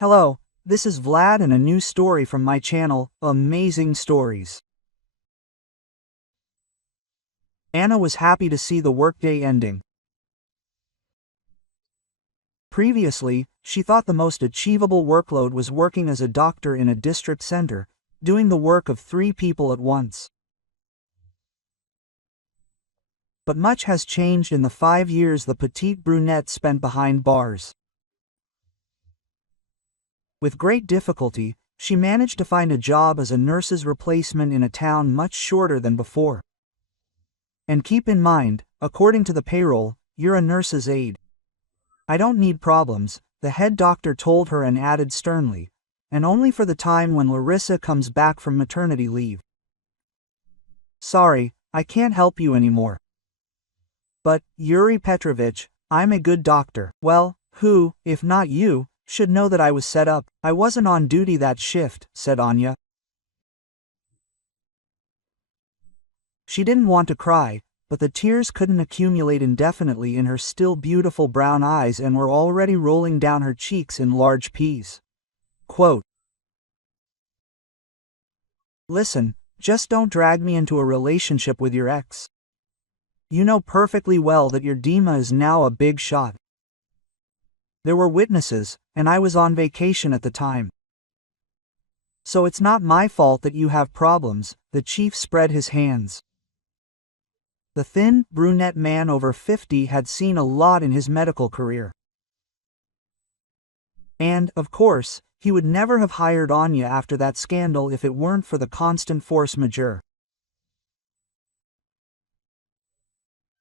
Hello, this is Vlad and a new story from my channel, Amazing Stories. Anna was happy to see the workday ending. Previously, she thought the most achievable workload was working as a doctor in a district center, doing the work of 3 people at once. But much has changed in the 5 years the petite brunette spent behind bars. With great difficulty, she managed to find a job as a nurse's replacement in a town much shorter than before. And keep in mind, according to the payroll, you're a nurse's aide. I don't need problems, the head doctor told her and added sternly, and only for the time when Larissa comes back from maternity leave. Sorry, I can't help you anymore. But, Yuri Petrovich, I'm a good doctor. Well, who, if not you, should know that I was set up? I wasn't on duty that shift, said Anya. She didn't want to cry, but the tears couldn't accumulate indefinitely in her still beautiful brown eyes and were already rolling down her cheeks in large P's. Quote, "Listen, just don't drag me into a relationship with your ex. You know perfectly well that your Dima is now a big shot. There were witnesses, and I was on vacation at the time. So it's not my fault that you have problems." The chief spread his hands. The thin, brunette man over 50 had seen a lot in his medical career. And, of course, he would never have hired Anya after that scandal if it weren't for the constant force majeure.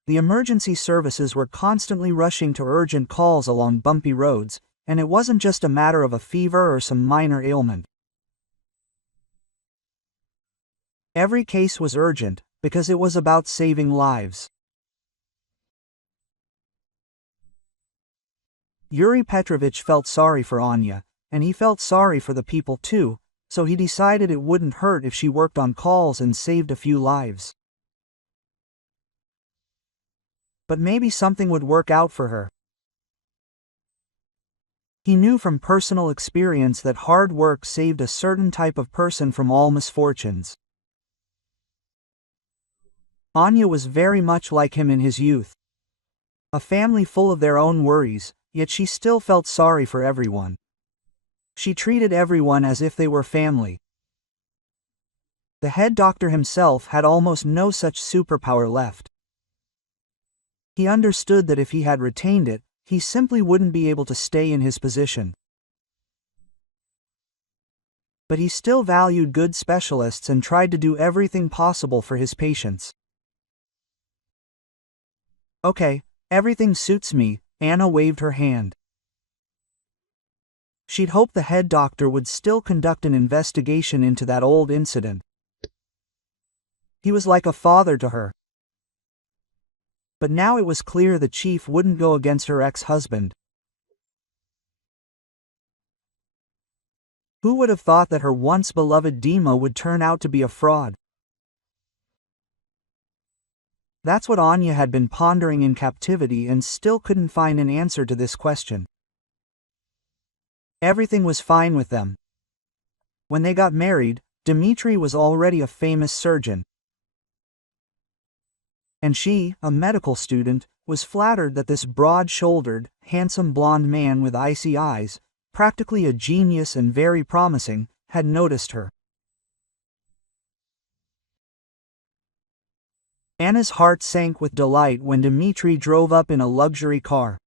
The emergency services were constantly rushing to urgent calls along bumpy roads, and it wasn't just a matter of a fever or some minor ailment. Every case was urgent, because it was about saving lives. Yuri Petrovich felt sorry for Anya, and he felt sorry for the people too, so he decided it wouldn't hurt if she worked on calls and saved a few lives. But maybe something would work out for her. He knew from personal experience that hard work saved a certain type of person from all misfortunes. Anya was very much like him in his youth. A family full of their own worries, yet she still felt sorry for everyone. She treated everyone as if they were family. The head doctor himself had almost no such superpower left. He understood that if he had retained it, he simply wouldn't be able to stay in his position. But he still valued good specialists and tried to do everything possible for his patients. Okay, everything suits me, Anna waved her hand. She'd hoped the head doctor would still conduct an investigation into that old incident. He was like a father to her. But now it was clear the chief wouldn't go against her ex-husband. Who would have thought that her once beloved Dima would turn out to be a fraud? That's what Anya had been pondering in captivity and still couldn't find an answer to this question. Everything was fine with them. When they got married, Dmitri was already a famous surgeon. And she, a medical student, was flattered that this broad-shouldered, handsome blonde man with icy eyes, practically a genius and very promising, had noticed her. Anna's heart sank with delight when Dmitri drove up in a luxury car.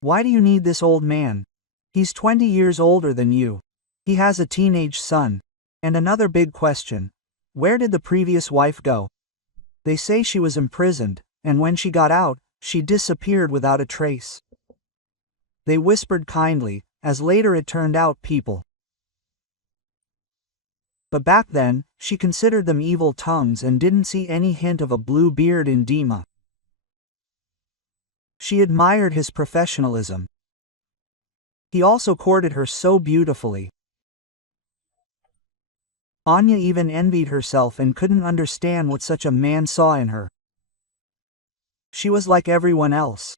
Why do you need this old man? He's 20 years older than you. He has a teenage son. And another big question. Where did the previous wife go? They say she was imprisoned, and when she got out, she disappeared without a trace. They whispered kindly, as later it turned out people. But back then, she considered them evil tongues and didn't see any hint of a blue beard in Dima. She admired his professionalism. He also courted her so beautifully. Anya even envied herself and couldn't understand what such a man saw in her. She was like everyone else.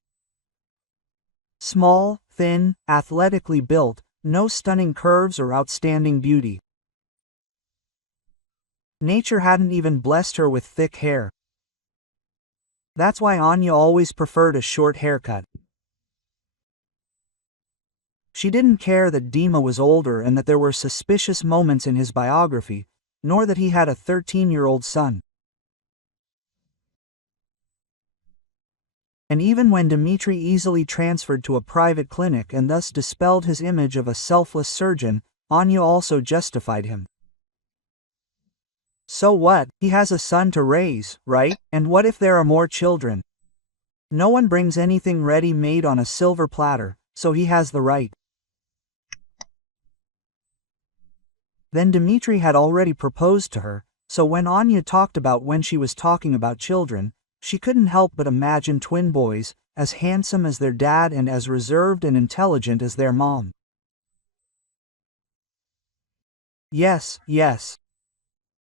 Small, thin, athletically built, no stunning curves or outstanding beauty. Nature hadn't even blessed her with thick hair. That's why Anya always preferred a short haircut. She didn't care that Dima was older and that there were suspicious moments in his biography, nor that he had a 13-year-old son. And even when Dmitri easily transferred to a private clinic and thus dispelled his image of a selfless surgeon, Anya also justified him. So what? He has a son to raise, right? And what if there are more children? No one brings anything ready-made on a silver platter, so he has the right. Then Dmitri had already proposed to her, so when Anya talked about when she was talking about children, she couldn't help but imagine twin boys, as handsome as their dad and as reserved and intelligent as their mom. Yes.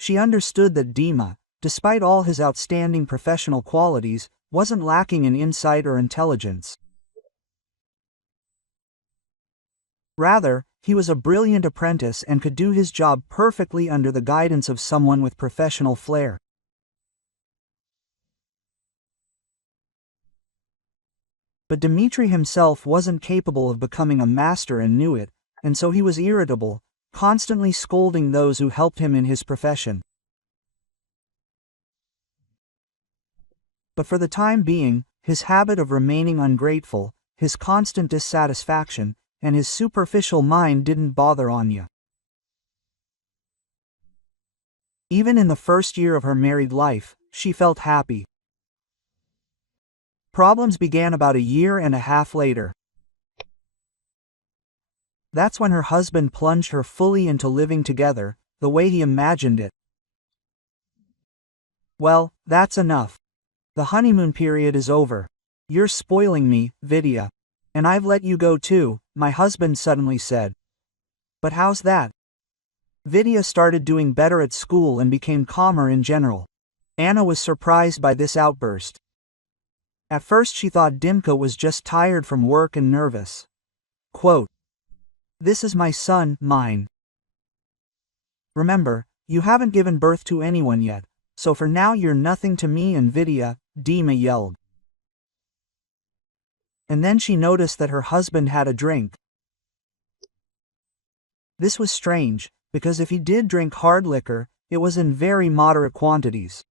She understood that Dima, despite all his outstanding professional qualities, wasn't lacking in insight or intelligence. Rather, he was a brilliant apprentice and could do his job perfectly under the guidance of someone with professional flair. But Dmitri himself wasn't capable of becoming a master and knew it, and so he was irritable, constantly scolding those who helped him in his profession. But for the time being, his habit of remaining ungrateful, his constant dissatisfaction, and his superficial mind didn't bother Anya. Even in the first year of her married life, she felt happy. Problems began about a year and a half later. That's when her husband plunged her fully into living together, the way he imagined it. Well, that's enough. The honeymoon period is over. You're spoiling me, Vidya. And I've let you go too, my husband suddenly said. But how's that? Vidya started doing better at school and became calmer in general. Anna was surprised by this outburst. At first she thought Dimka was just tired from work and nervous. Quote, "This is my son, mine. Remember, you haven't given birth to anyone yet, so for now you're nothing to me and Vidya," Dima yelled. And then she noticed that her husband had a drink. This was strange, because if he did drink hard liquor, it was in very moderate quantities.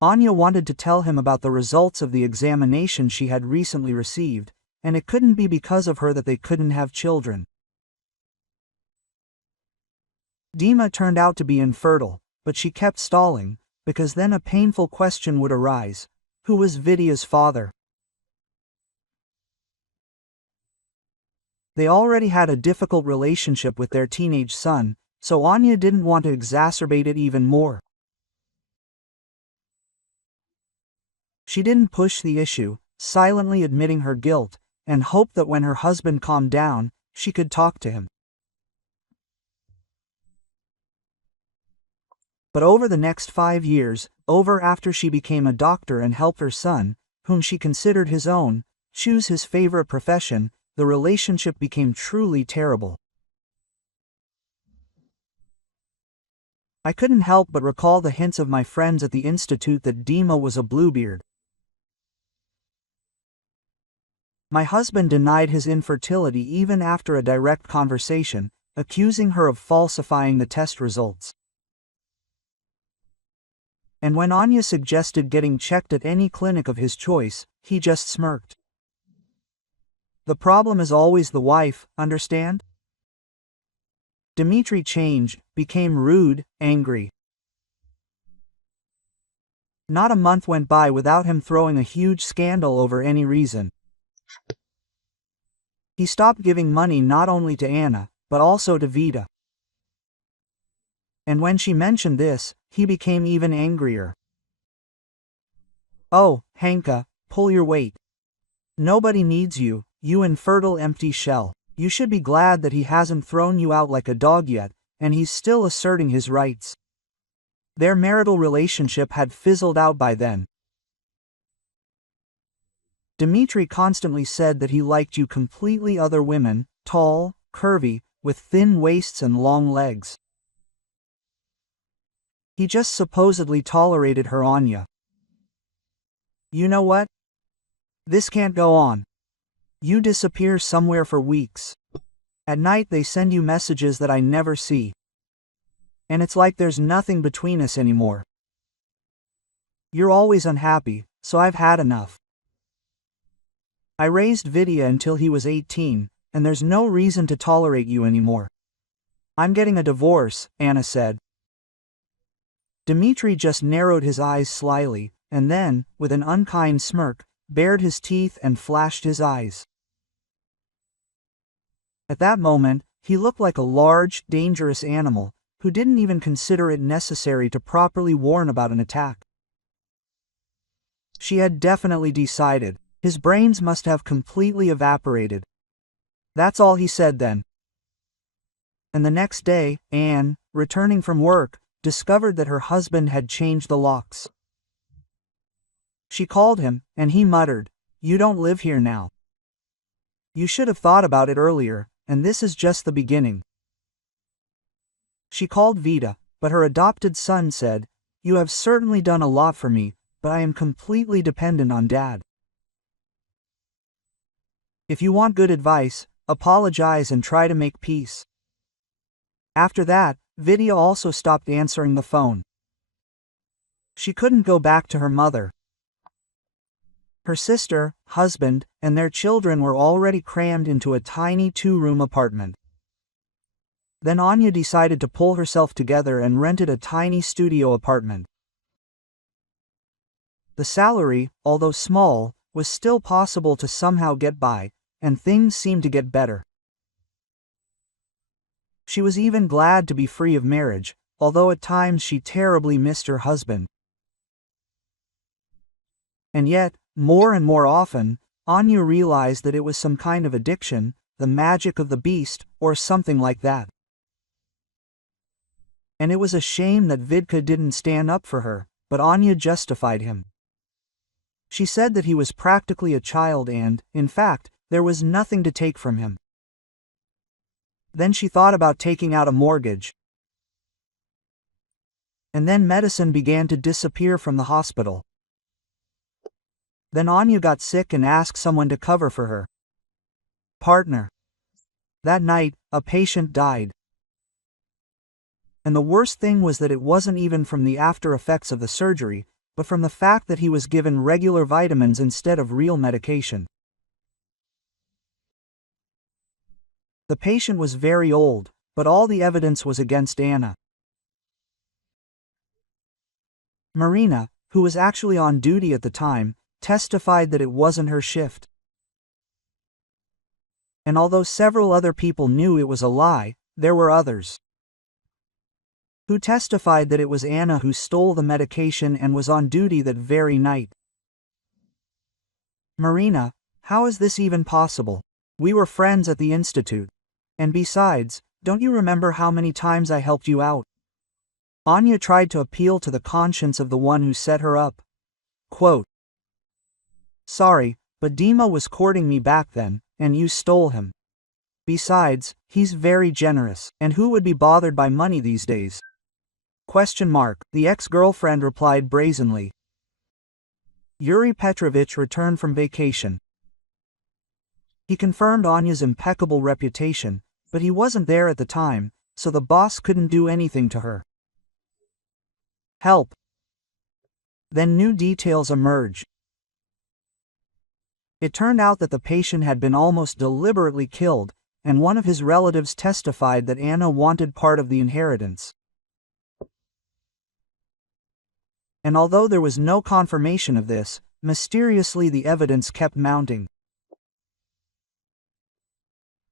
Anya wanted to tell him about the results of the examination she had recently received, and it couldn't be because of her that they couldn't have children. Dima turned out to be infertile, but she kept stalling, because then a painful question would arise: who was Vidya's father? They already had a difficult relationship with their teenage son, so Anya didn't want to exacerbate it even more. She didn't push the issue, silently admitting her guilt, and hoped that when her husband calmed down, she could talk to him. But over the next 5 years, after she became a doctor and helped her son, whom she considered his own, choose his favorite profession, the relationship became truly terrible. I couldn't help but recall the hints of my friends at the institute that Dima was a Bluebeard. My husband denied his infertility even after a direct conversation, accusing her of falsifying the test results. And when Anya suggested getting checked at any clinic of his choice, he just smirked. The problem is always the wife, understand? Dmitri changed, became rude, angry. Not a month went by without him throwing a huge scandal over any reason. He stopped giving money not only to Anna, but also to Vida. And when she mentioned this, he became even angrier. "Oh, Hanka, pull your weight. Nobody needs you, you infertile empty shell. You should be glad that he hasn't thrown you out like a dog yet, and he's still asserting his rights." Their marital relationship had fizzled out by then. Dmitri constantly said that he liked you completely other women, tall, curvy, with thin waists and long legs. He just supposedly tolerated her Anya. You know what? This can't go on. You disappear somewhere for weeks. At night they send you messages that I never see. And it's like there's nothing between us anymore. You're always unhappy, so I've had enough. I raised Vidya until he was 18, and there's no reason to tolerate you anymore. I'm getting a divorce, Anna said. Dmitri just narrowed his eyes slyly, and then, with an unkind smirk, bared his teeth and flashed his eyes. At that moment, he looked like a large, dangerous animal, who didn't even consider it necessary to properly warn about an attack. She had definitely decided. His brains must have completely evaporated. That's all he said then. And the next day, Anne, returning from work, discovered that her husband had changed the locks. She called him, and he muttered, "You don't live here now. You should have thought about it earlier, and this is just the beginning." She called Vida, but her adopted son said, "You have certainly done a lot for me, but I am completely dependent on Dad. If you want good advice, apologize and try to make peace." After that, Vidya also stopped answering the phone. She couldn't go back to her mother. Her sister, husband, and their children were already crammed into a tiny 2-room apartment. Then Anya decided to pull herself together and rented a tiny studio apartment. The salary, although small, was still possible to somehow get by, and things seemed to get better. She was even glad to be free of marriage, although at times she terribly missed her husband. And yet, more and more often, Anya realized that it was some kind of addiction, the magic of the beast, or something like that. And it was a shame that Vidka didn't stand up for her, but Anya justified him. She said that he was practically a child and, in fact, there was nothing to take from him. Then she thought about taking out a mortgage. And then medicine began to disappear from the hospital. Then Anya got sick and asked someone to cover for her partner. That night, a patient died. And the worst thing was that it wasn't even from the after effects of the surgery, but from the fact that he was given regular vitamins instead of real medication. The patient was very old, but all the evidence was against Anna. Marina, who was actually on duty at the time, testified that it wasn't her shift. And although several other people knew it was a lie, there were others who testified that it was Anna who stole the medication and was on duty that very night. Marina, how is this even possible? We were friends at the institute. And besides, don't you remember how many times I helped you out? Anya tried to appeal to the conscience of the one who set her up. Quote, "Sorry, but Dima was courting me back then, and you stole him. Besides, he's very generous, and who would be bothered by money these days?" Question mark. The ex-girlfriend replied brazenly. Yuri Petrovich returned from vacation. He confirmed Anya's impeccable reputation, but he wasn't there at the time, so the boss couldn't do anything to her. Help. Then new details emerged. It turned out that the patient had been almost deliberately killed, and one of his relatives testified that Anna wanted part of the inheritance. And although there was no confirmation of this, mysteriously the evidence kept mounting.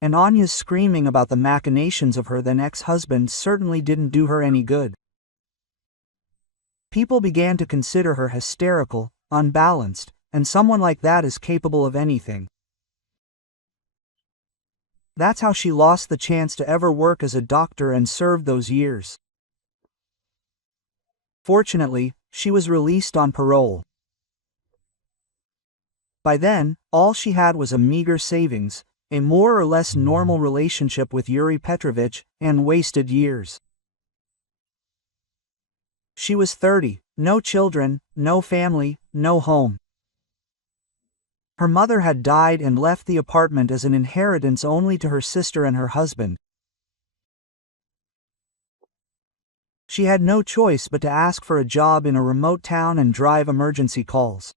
And Anya's screaming about the machinations of her then ex-husband certainly didn't do her any good. People began to consider her hysterical, unbalanced, and someone like that is capable of anything. That's how she lost the chance to ever work as a doctor and served those years. Fortunately, she was released on parole. By then, all she had was a meager savings, a more or less normal relationship with Yuri Petrovich, and wasted years. She was 30, no children, no family, no home. Her mother had died and left the apartment as an inheritance only to her sister and her husband. She had no choice but to ask for a job in a remote town and drive emergency calls.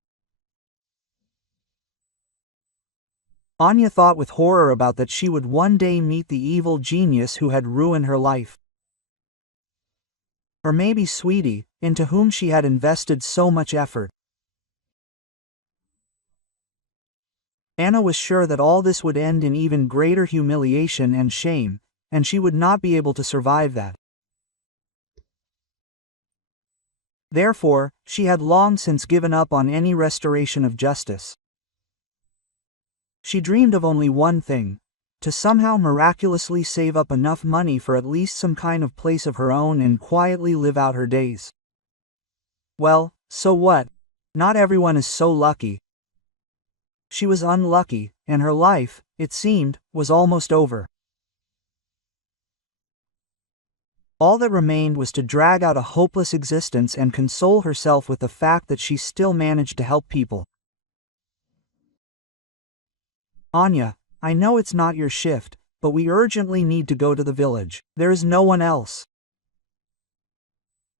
Anya thought with horror about that she would one day meet the evil genius who had ruined her life. Or maybe Sweetie, into whom she had invested so much effort. Anna was sure that all this would end in even greater humiliation and shame, and she would not be able to survive that. Therefore, she had long since given up on any restoration of justice. She dreamed of only one thing: to somehow miraculously save up enough money for at least some kind of place of her own and quietly live out her days. Well, so what? Not everyone is so lucky. She was unlucky, and her life, it seemed, was almost over. All that remained was to drag out a hopeless existence and console herself with the fact that she still managed to help people. Anya, I know it's not your shift, but we urgently need to go to the village. There is no one else.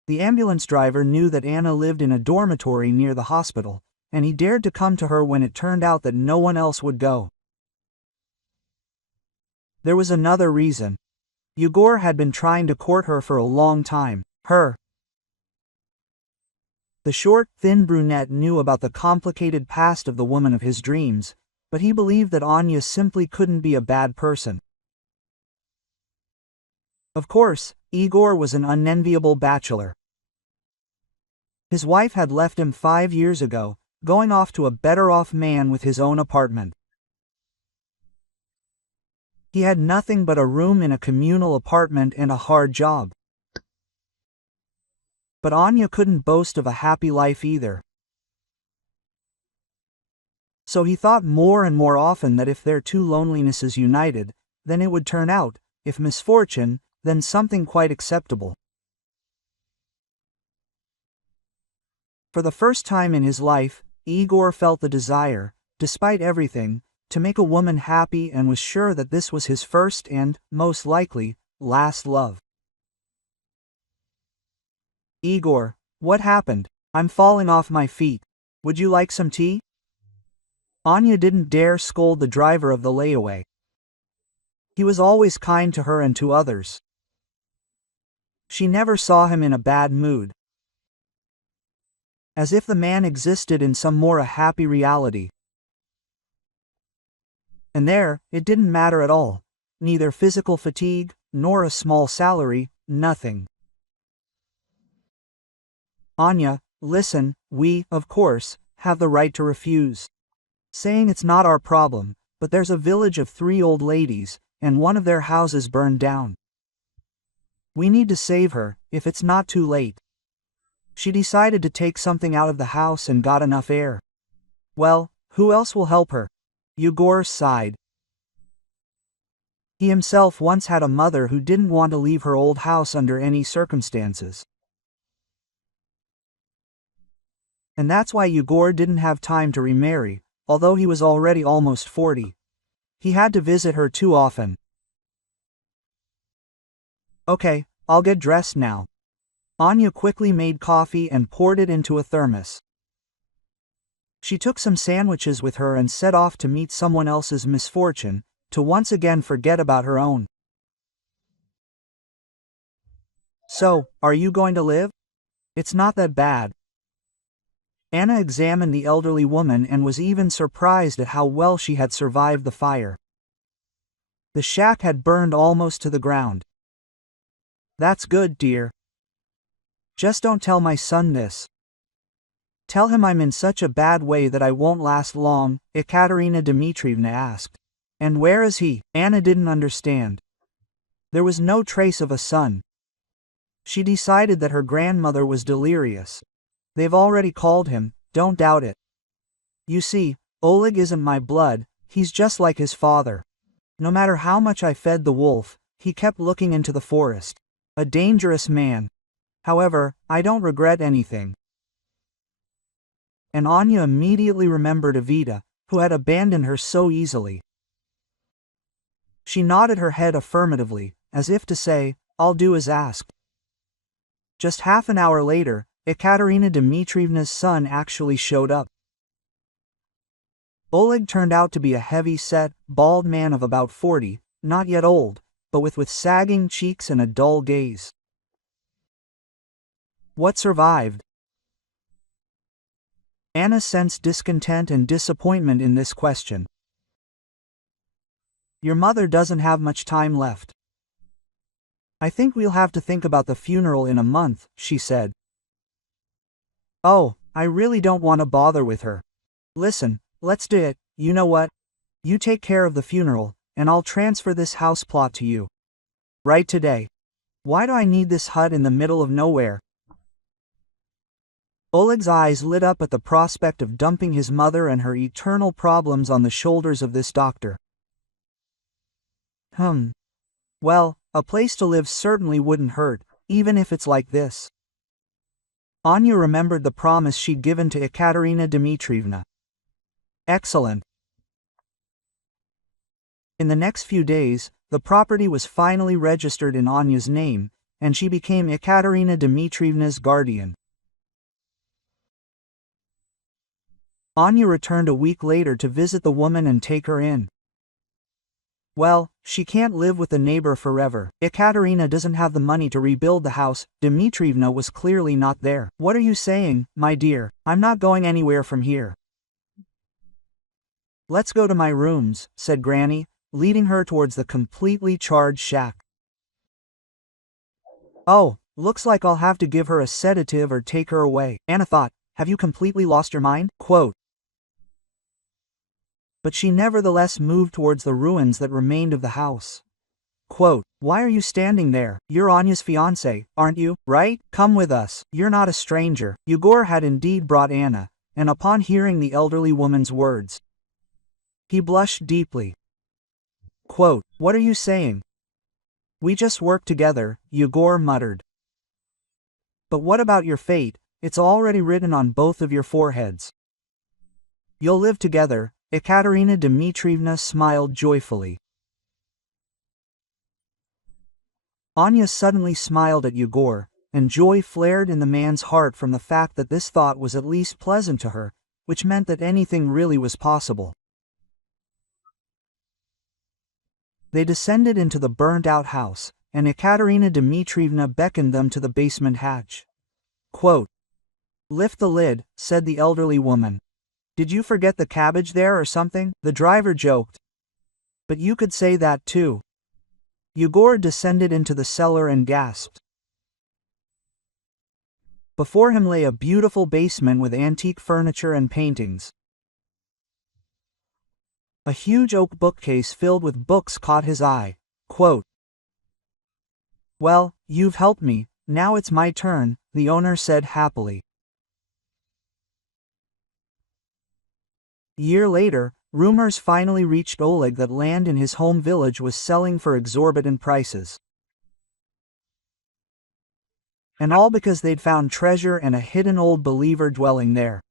The ambulance driver knew that Anna lived in a dormitory near the hospital, and he dared to come to her when it turned out that no one else would go. There was another reason. Yegor had been trying to court her for a long time. The short, thin brunette knew about the complicated past of the woman of his dreams, but he believed that Anya simply couldn't be a bad person. Of course, Igor was an unenviable bachelor. His wife had left him 5 years ago, going off to a better-off man with his own apartment. He had nothing but a room in a communal apartment and a hard job. But Anya couldn't boast of a happy life either. So he thought more and more often that if their two lonelinesses united, then it would turn out, if misfortune, then something quite acceptable. For the first time in his life, Igor felt the desire, despite everything, to make a woman happy, and was sure that this was his first and, most likely, last love. Igor, what happened? I'm falling off my feet. Would you like some tea? Anya didn't dare scold the driver of the layaway. He was always kind to her and to others. She never saw him in a bad mood. As if the man existed in some more a happy reality. And there, it didn't matter at all. Neither physical fatigue, nor a small salary, nothing. Anya, listen, we, of course, have the right to refuse. Saying it's not our problem, but there's a village of 3 old ladies, and one of their houses burned down. We need to save her, if it's not too late. She decided to take something out of the house and got enough air. Well, who else will help her? Yegor sighed. He himself once had a mother who didn't want to leave her old house under any circumstances. And that's why Yegor didn't have time to remarry, although he was already almost 40. He had to visit her too often. Okay, I'll get dressed now. Anya quickly made coffee and poured it into a thermos. She took some sandwiches with her and set off to meet someone else's misfortune, to once again forget about her own. So, are you going to live? It's not that bad. Anna examined the elderly woman and was even surprised at how well she had survived the fire. The shack had burned almost to the ground. That's good, dear. Just don't tell my son this. Tell him I'm in such a bad way that I won't last long, Ekaterina Dmitrievna asked. And where is he? Anna didn't understand. There was no trace of a son. She decided that her grandmother was delirious. They've already called him, don't doubt it. You see, Oleg isn't my blood, he's just like his father. No matter how much I fed the wolf, he kept looking into the forest. A dangerous man. However, I don't regret anything." And Anya immediately remembered Evita, who had abandoned her so easily. She nodded her head affirmatively, as if to say, "I'll do as asked." Just half an hour later, Ekaterina Dmitrievna's son actually showed up. Oleg turned out to be a heavy-set, bald man of about 40, not yet old, but with sagging cheeks and a dull gaze. What survived? Anna sensed discontent and disappointment in this question. "Your mother doesn't have much time left. I think we'll have to think about the funeral in a month," she said. "Oh, I really don't want to bother with her. Listen, let's do it. You know what? You take care of the funeral, and I'll transfer this house plot to you. Right today. Why do I need this hut in the middle of nowhere?" Oleg's eyes lit up at the prospect of dumping his mother and her eternal problems on the shoulders of this doctor. Well, a place to live certainly wouldn't hurt, even if it's like this. Anya remembered the promise she'd given to Ekaterina Dmitrievna. Excellent. In the next few days, the property was finally registered in Anya's name, and she became Ekaterina Dmitrievna's guardian. Anya returned a week later to visit the woman and take her in. Well, she can't live with the neighbor forever. Ekaterina doesn't have the money to rebuild the house. Dmitrievna was clearly not there. "What are you saying, my dear? I'm not going anywhere from here." "Let's go to my rooms," said Granny, leading her towards the completely charred shack. "Oh, looks like I'll have to give her a sedative or take her away." Anna thought, "Have you completely lost your mind?" Quote. But she nevertheless moved towards the ruins that remained of the house. Quote, "Why are you standing there? You're Anya's fiancé, aren't you, right? Come with us, you're not a stranger." Yegor had indeed brought Anna, and upon hearing the elderly woman's words, he blushed deeply. Quote, "What are you saying? We just work together," Yegor muttered. "But what about your fate? It's already written on both of your foreheads. You'll live together." Ekaterina Dmitrievna smiled joyfully. Anya suddenly smiled at Yegor, and joy flared in the man's heart from the fact that this thought was at least pleasant to her, which meant that anything really was possible. They descended into the burned-out house, and Ekaterina Dmitrievna beckoned them to the basement hatch. Quote, "Lift the lid," said the elderly woman. "Did you forget the cabbage there or something?" The driver joked. "But you could say that too." Yegor descended into the cellar and gasped. Before him lay a beautiful basement with antique furniture and paintings. A huge oak bookcase filled with books caught his eye. Quote, "Well, you've helped me, now it's my turn," the owner said happily. A year later, rumors finally reached Oleg that land in his home village was selling for exorbitant prices. And all because they'd found treasure and a hidden old believer dwelling there.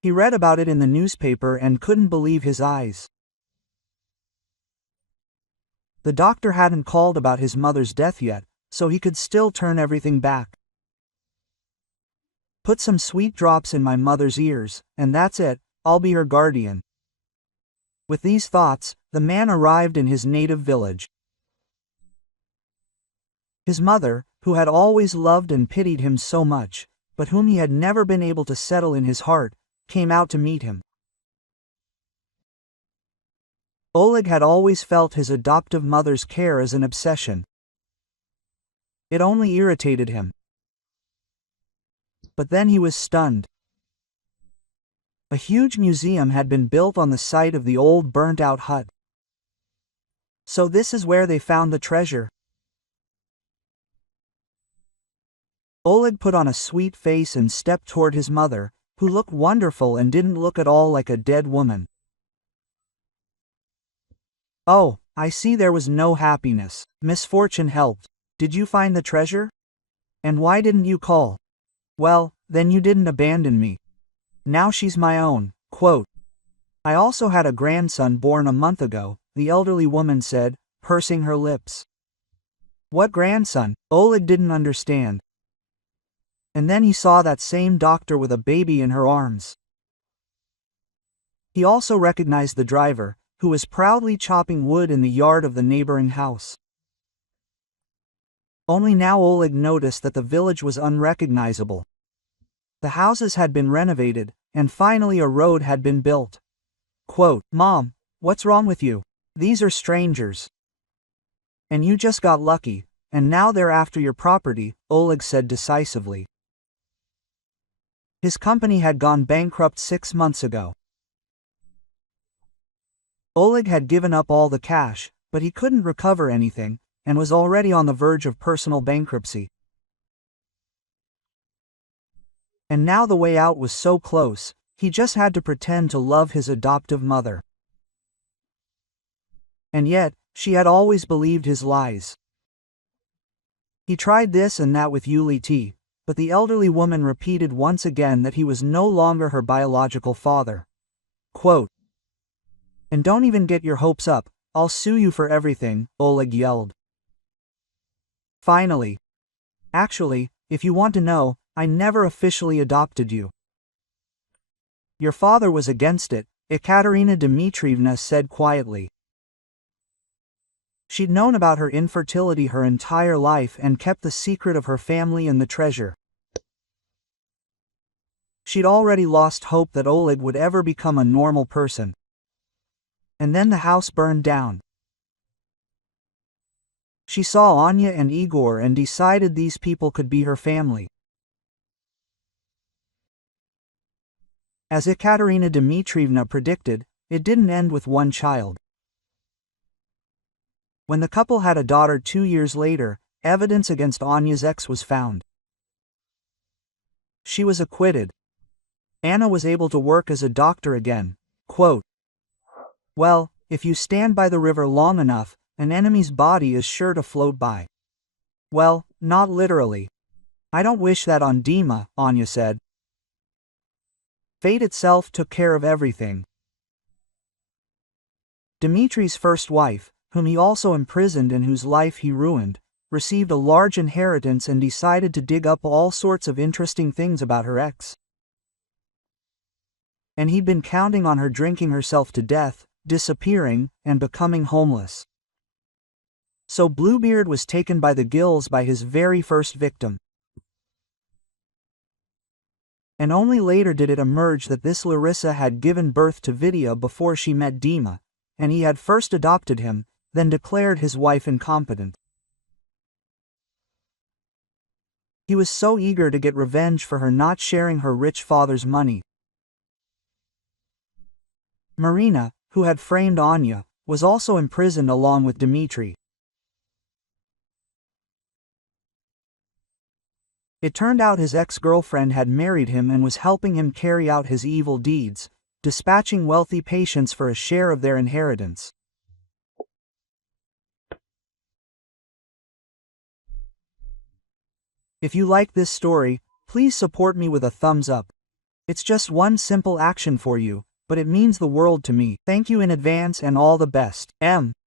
He read about it in the newspaper and couldn't believe his eyes. The doctor hadn't called about his mother's death yet, so he could still turn everything back. "Put some sweet drops in my mother's ears, and that's it, I'll be her guardian." With these thoughts, the man arrived in his native village. His mother, who had always loved and pitied him so much, but whom he had never been able to settle in his heart, came out to meet him. Oleg had always felt his adoptive mother's care as an obsession. It only irritated him. But then he was stunned. A huge museum had been built on the site of the old burnt-out hut. So this is where they found the treasure. Oleg put on a sweet face and stepped toward his mother, who looked wonderful and didn't look at all like a dead woman. "Oh, I see there was no happiness. Misfortune helped. Did you find the treasure? And why didn't you call? Well, then you didn't abandon me. Now she's my own." Quote. "I also had a grandson born a month ago," the elderly woman said, pursing her lips. "What grandson?" Oleg didn't understand. And then he saw that same doctor with a baby in her arms. He also recognized the driver, who was proudly chopping wood in the yard of the neighboring house. Only now Oleg noticed that the village was unrecognizable. The houses had been renovated, and finally a road had been built. Quote, "Mom, what's wrong with you? These are strangers. And you just got lucky, and now they're after your property," Oleg said decisively. His company had gone bankrupt 6 months ago. Oleg had given up all the cash, but he couldn't recover anything, and was already on the verge of personal bankruptcy. And now the way out was so close, he just had to pretend to love his adoptive mother. And yet, she had always believed his lies. He tried this and that with Yuli T, but the elderly woman repeated once again that he was no longer her biological father. Quote, "And don't even get your hopes up, I'll sue you for everything," Oleg yelled. Finally. "Actually, if you want to know, I never officially adopted you. Your father was against it," Ekaterina Dmitrievna said quietly. She'd known about her infertility her entire life and kept the secret of her family and the treasure. She'd already lost hope that Oleg would ever become a normal person. And then the house burned down. She saw Anya and Igor and decided these people could be her family. As Ekaterina Dmitrievna predicted, it didn't end with one child. When the couple had a daughter 2 years later, evidence against Anya's ex was found. She was acquitted. Anna was able to work as a doctor again. Quote, "Well, if you stand by the river long enough, an enemy's body is sure to float by." "Well, not literally. I don't wish that on Dima," Anya said. Fate itself took care of everything. Dimitri's first wife, whom he also imprisoned and whose life he ruined, received a large inheritance and decided to dig up all sorts of interesting things about her ex. And he'd been counting on her drinking herself to death, disappearing, and becoming homeless. So Bluebeard was taken by the gills by his very first victim. And only later did it emerge that this Larissa had given birth to Vidya before she met Dima, and he had first adopted him, then declared his wife incompetent. He was so eager to get revenge for her not sharing her rich father's money. Marina, who had framed Anya, was also imprisoned along with Dmitri. It turned out his ex-girlfriend had married him and was helping him carry out his evil deeds, dispatching wealthy patients for a share of their inheritance. If you like this story, please support me with a thumbs up. It's just one simple action for you, but it means the world to me. Thank you in advance and all the best. M.